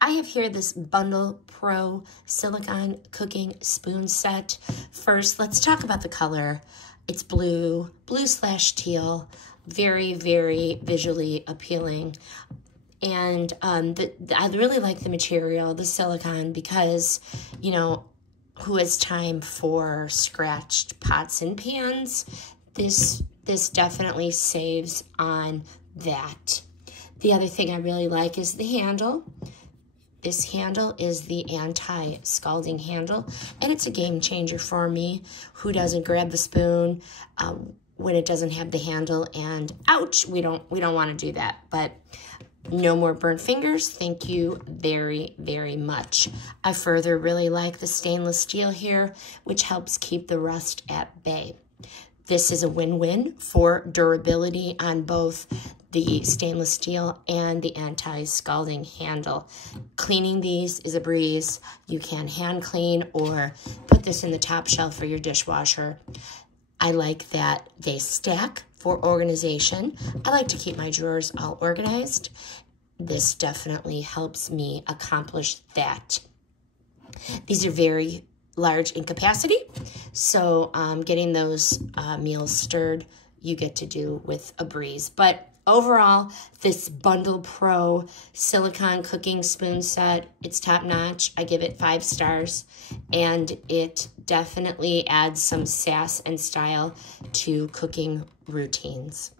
I have here this BundlePro silicone cooking spoon set. First, let's talk about the color. It's blue/teal, very, very visually appealing. And I really like the material, the silicone, because, you know, who has time for scratched pots and pans? This definitely saves on that. The other thing I really like is the handle. This handle is the anti-scalding handle, and it's a game changer for me. Who doesn't grab the spoon when it doesn't have the handle? And ouch, we don't want to do that. But no more burnt fingers. Thank you very, very much. I further really like the stainless steel here, which helps keep the rust at bay. This is a win-win for durability on both the stainless steel and the anti-scalding handle. Cleaning these is a breeze. You can hand clean or put this in the top shelf for your dishwasher. I like that they stack for organization. I like to keep my drawers all organized. This definitely helps me accomplish that. These are very large in capacity, so getting those meals stirred, you get to do with a breeze. But overall, this BundlePro silicone cooking spoon set, it's top notch. I give it 5 stars, and it definitely adds some sass and style to cooking routines.